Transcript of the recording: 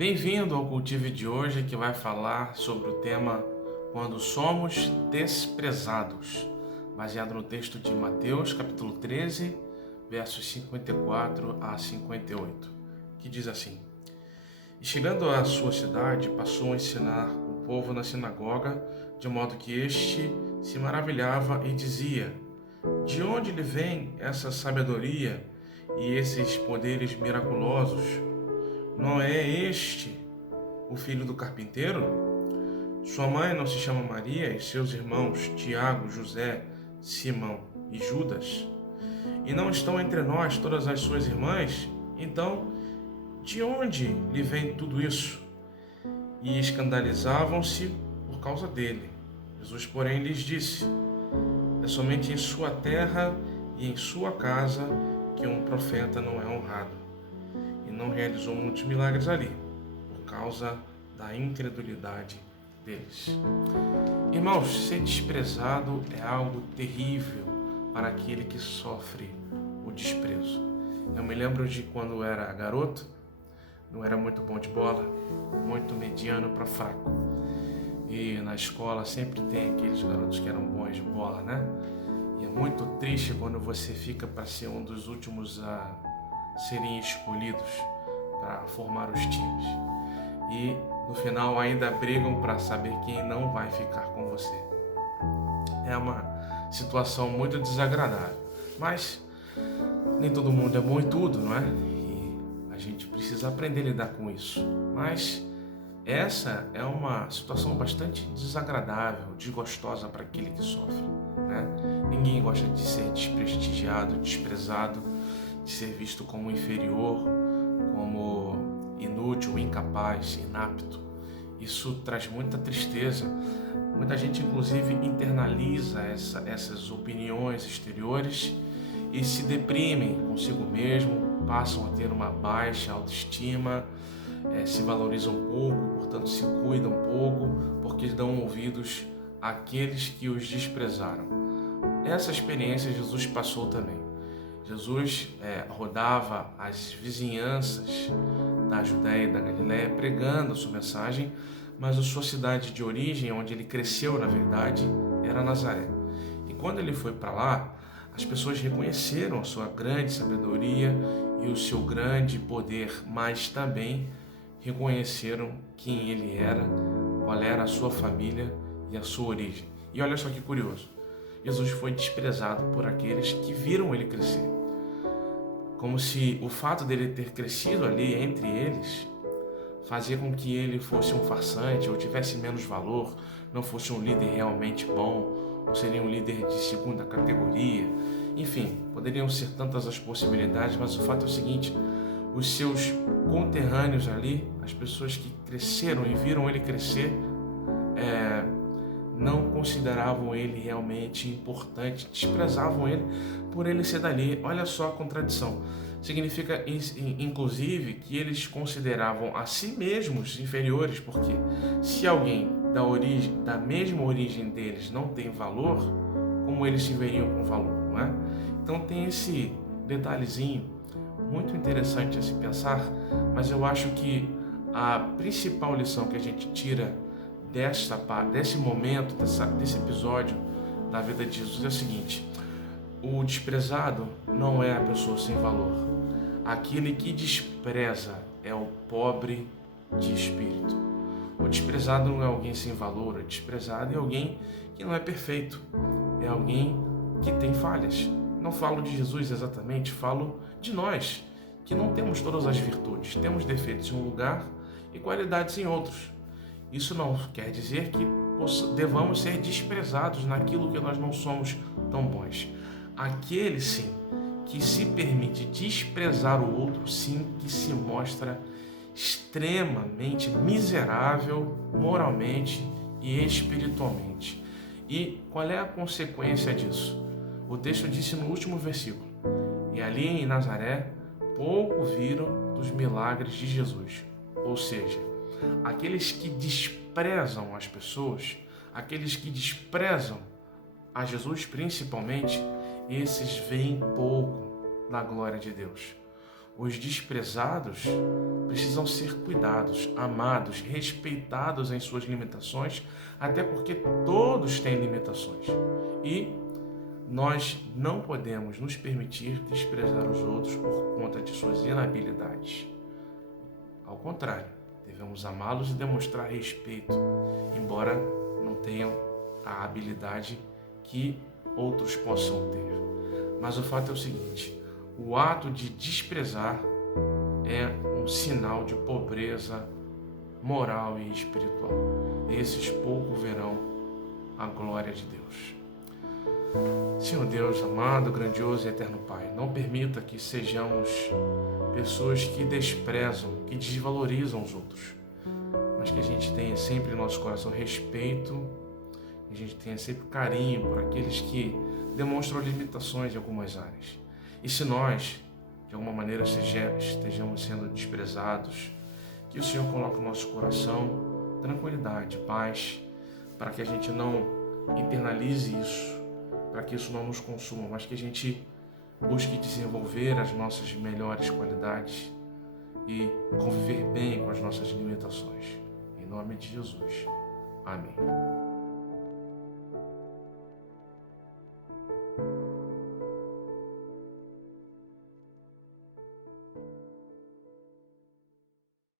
Bem-vindo ao Cultive de hoje, que vai falar sobre o tema Quando Somos Desprezados, baseado no texto de Mateus, capítulo 13, versos 54 a 58, que diz assim: E chegando à sua cidade, passou a ensinar o povo na sinagoga, de modo que este se maravilhava e dizia: De onde lhe vem essa sabedoria e esses poderes miraculosos? Não é este o filho do carpinteiro? Sua mãe não se chama Maria e seus irmãos Tiago, José, Simão e Judas? E não estão entre nós todas as suas irmãs? Então, de onde lhe vem tudo isso? E escandalizavam-se por causa dele. Jesus, porém, lhes disse: É somente em sua terra e em sua casa que um profeta não é honrado. E não realizou muitos milagres ali, por causa da incredulidade deles. Irmãos, ser desprezado é algo terrível para aquele que sofre o desprezo. Eu me lembro de quando eu era garoto, não era muito bom de bola, muito mediano para fraco. E na escola sempre tem aqueles garotos que eram bons de bola, né? E é muito triste quando você fica para ser um dos últimos a serem escolhidos para formar os times. E no final ainda brigam para saber quem não vai ficar com você. É uma situação muito desagradável, mas nem todo mundo é bom em tudo, não é? E a gente precisa aprender a lidar com isso. Mas essa é uma situação bastante desagradável, desgostosa para aquele que sofre, né? Ninguém gosta de ser desprestigiado, desprezado, de ser visto como inferior, como inútil, incapaz, inapto. Isso traz muita tristeza. Muita gente, inclusive, internaliza essas opiniões exteriores e se deprimem consigo mesmo, passam a ter uma baixa autoestima, se valorizam pouco, portanto se cuidam pouco, porque dão ouvidos àqueles que os desprezaram. Essa experiência Jesus passou também. Jesus rodava as vizinhanças da Judéia e da Galiléia pregando a sua mensagem, mas a sua cidade de origem, onde ele cresceu na verdade, era Nazaré. E quando ele foi para lá, as pessoas reconheceram a sua grande sabedoria e o seu grande poder, mas também reconheceram quem ele era, qual era a sua família e a sua origem. E olha só que curioso, Jesus foi desprezado por aqueles que viram ele crescer. Como se o fato dele ter crescido ali entre eles fazia com que ele fosse um farsante ou tivesse menos valor, não fosse um líder realmente bom, ou seria um líder de segunda categoria. Enfim, poderiam ser tantas as possibilidades, mas o fato é o seguinte: os seus conterrâneos ali, as pessoas que cresceram e viram ele crescer, não consideravam ele realmente importante, desprezavam ele por ele ser dali. Olha só a contradição. Significa, inclusive, que eles consideravam a si mesmos inferiores, porque se alguém da mesma origem deles não tem valor, como eles se veriam com valor, não é? Então tem esse detalhezinho muito interessante a se pensar, mas eu acho que a principal lição que a gente tira desse momento, desse episódio da vida de Jesus é o seguinte: o desprezado não é a pessoa sem valor. Aquele que despreza é o pobre de espírito. O desprezado não é alguém sem valor, o desprezado é alguém que não é perfeito, é alguém que tem falhas. Não falo de Jesus exatamente, falo de nós, que não temos todas as virtudes, temos defeitos em um lugar e qualidades em outros. Isso não quer dizer que devamos ser desprezados naquilo que nós não somos tão bons. Aquele, sim, que se permite desprezar o outro, sim, que se mostra extremamente miserável moralmente e espiritualmente. E qual é a consequência disso? O texto disse no último versículo: E ali em Nazaré, pouco viram dos milagres de Jesus. Ou seja, aqueles que desprezam as pessoas, aqueles que desprezam a Jesus principalmente, esses veem pouco na glória de Deus. Os desprezados precisam ser cuidados, amados, respeitados em suas limitações, até porque todos têm limitações. E nós não podemos nos permitir desprezar os outros por conta de suas inabilidades. Ao contrário, devemos amá-los e demonstrar respeito, embora não tenham a habilidade que outros possam ter. Mas o fato é o seguinte: o ato de desprezar é um sinal de pobreza moral e espiritual. Esses pouco verão a glória de Deus. Senhor Deus, amado, grandioso e eterno Pai, não permita que sejamos pessoas que desprezam, que desvalorizam os outros, mas que a gente tenha sempre em nosso coração respeito, que a gente tenha sempre carinho por aqueles que demonstram limitações em algumas áreas. E se nós, de alguma maneira, estejamos sendo desprezados, que o Senhor coloque no nosso coração tranquilidade, paz, para que a gente não internalize isso, para que isso não nos consuma, mas que a gente busque desenvolver as nossas melhores qualidades e conviver bem com as nossas limitações. Em nome de Jesus. Amém.